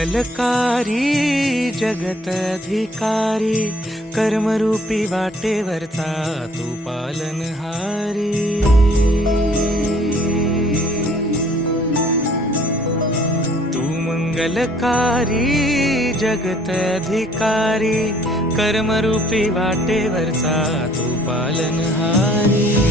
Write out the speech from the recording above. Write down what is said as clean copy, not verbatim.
मंगलकारी जगत अधिकारी, कर्मरूपी वाटेवरचा तू पालनहारी। तू मंगलकारी जगत अधिकारी, कर्मरूपी वाटेवरचा तू पालनहारी।